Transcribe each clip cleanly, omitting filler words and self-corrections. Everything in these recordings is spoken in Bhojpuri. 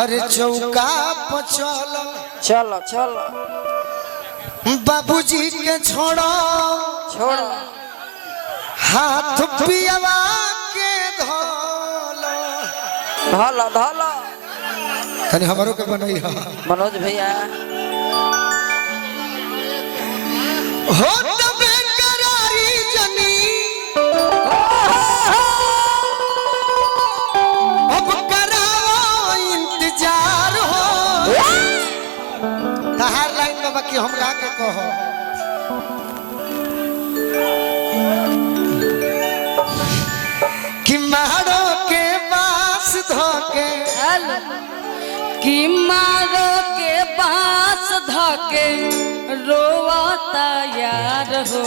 अरे चौका पर चलो चलो चलो बाबूजी के छोड़ो छोड़ो हाथ पियवा के धोलो धोलो धोलो तनी हमारो के बनई है मनोज भैया हो तबे करारी जनी अब कराओ इंतजार हो तहार लाइन में बाकी हम गा के कहो कि मारो के पास धोके कि मारो के बांस धके रोवता यार हो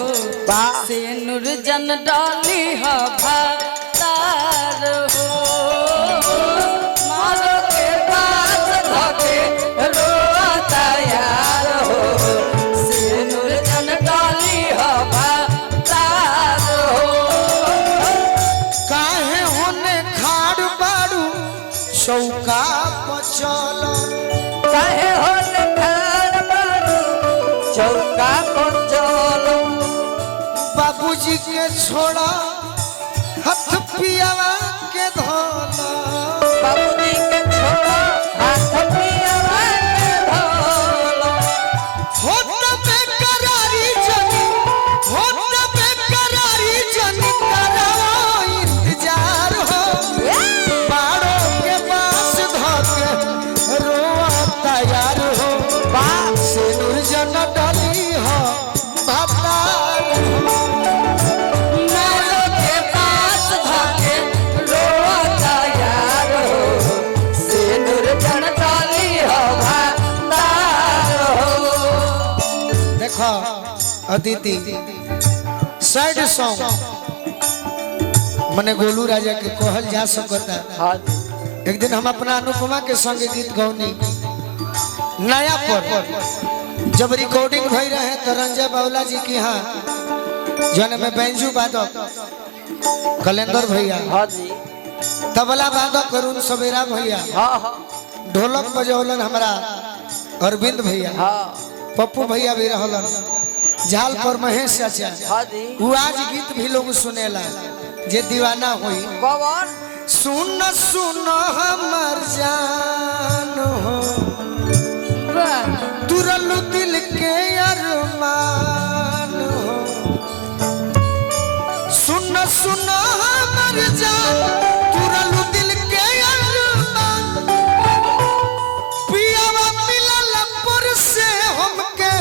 से नूरजन डाली ह भातार हो मारो के बांस धके रोवता यार हो से नूरजन डाली ह भातार हो काहे होने खाड़ बाड़ू चौका पर चलो काहे होले खाड़ बारू चौका पर चलो बाबूजी के छोड़ा हाथ पियावा के धोलो बाबूजी के छोड़ो हाथ पियवा के धोलो हो तबे करारी जनी हो तबे करारी जनी कराओ इंतजार हो बाड़ों के पास धोके रोआ तैयार हो से नूरजन डाली हो भातार हो मारो के पास धके रोवता यार हो से नूरजन डाली ह भातार हो देखो अदिति सैड सॉन्ग मने गोलू राजा के कहल जा सकता हां एक दिन हम अपना अनुपमा के संग गीत गौनी नया पर जब रिकॉर्डिंग भई रहे तो रंजय बावला जी की हाँ जन में बैंजू वादक कलेंदर भैया हां जी तबला वादक करुण सवेरा भैया हां हां ढोलक बजौलन हमारा अरविंद भैया हां पप्पू भैया भी रहलन झाल पर महेश चाचा हां जी वो आज गीत भी लोग सुनेला जे दीवाना हुई कौन सुन सुन हमर जान हो तुरल दिल के अरमान हो सुन सुन हमर जान तुरल दिल के अरमान पियावा मिलल पर से हमके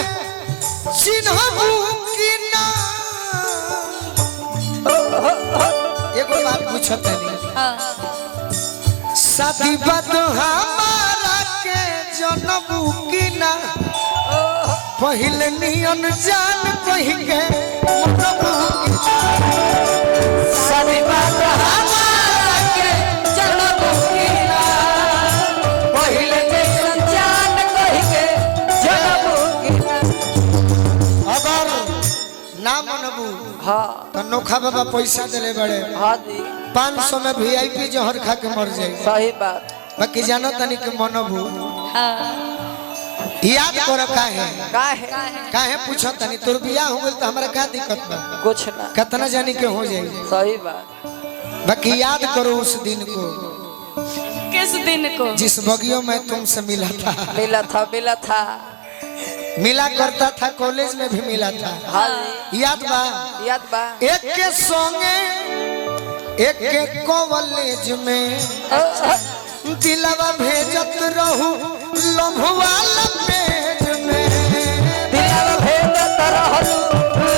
चिन्हबू कि ना एगो बात पूछत नहीं शादी बात हमारा के जनबू की ना पहले नियन जान कह के मरबू की ना। शादी बात हमारा के जनबू की ना पहिले जैसन जान कहि के जनबू की ना अगर ना मनबू हां तो नोखा बाबा पैसा दिले बड़े हां जी 500 में वीआईपी जहर खा के मर जाए सही बात बाकी जानो तनी के मनबू हां याद कर काहे काहे पूछो तनी तोर बियाह हो गेल त हमरा का दिक्कत बा कुछ ना कितना जानी के हो जाए सही बात बाकी याद करो उस दिन को किस दिन को जिस बगियों में तुमसे मिला था मिला था मिला करता था कॉलेज में भी मिला था हां याद बा एक के संगे एक के कॉलेज में दिलवा भेजत रहू लव वाला पेज में दिलवा भेजत रहलू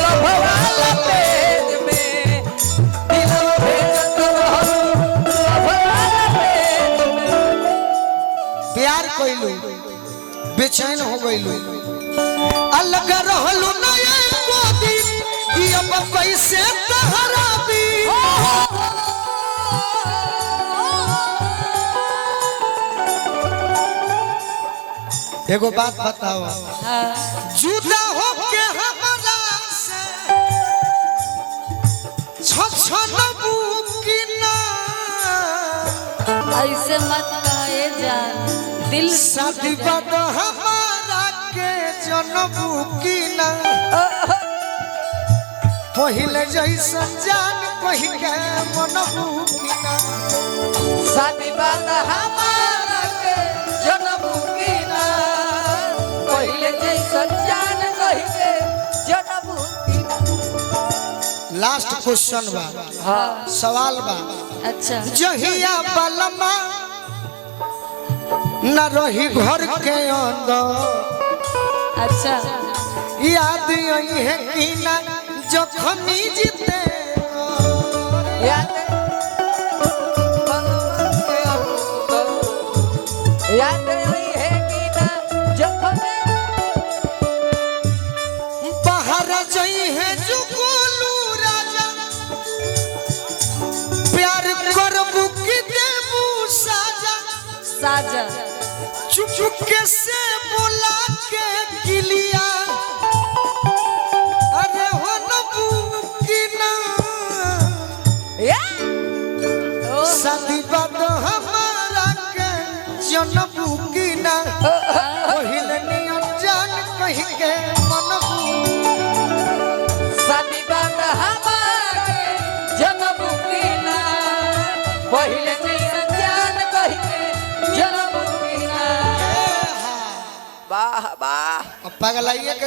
लव वाला पेज में दिलवा भेजत रहलू लव वाला पेज में प्यार कइलू बेचैन हो गइलू अलग रहलू ना एको दिन कि अब कैसे तहरा भी एगो बात बताओ जुदा हो के हमरा से छछनबू कि ना ऐसे मत कहे जान दिल शादी बात हमारा के जनबू की ना पहिले जैसन जान कही के मनबू की ना शादी बात हमारा के जनबू की ना पहिले जैसन जान कही के जनबू की ना। लास्ट क्वेश्चन बा हाँ सवाल बा अच्छा जहिया बलमा न रही घर के अंदर अच्छा याद आई है कि ना जखनी जीते याद याद आई है कि ना जखन बाहर जई है जो गोलू राजा प्यार करबू कि देबू साजा साजा चुप चुप के से बोला के किलिया अरे हो नबू की ना शादी बात हमारा के जनबू की ना पहिले नियम जान कही के मनबू शादी बात हमारे जनबू की ना पहिले जैसन जान कही के जनबू की ना। वाह वाह पगलाइए के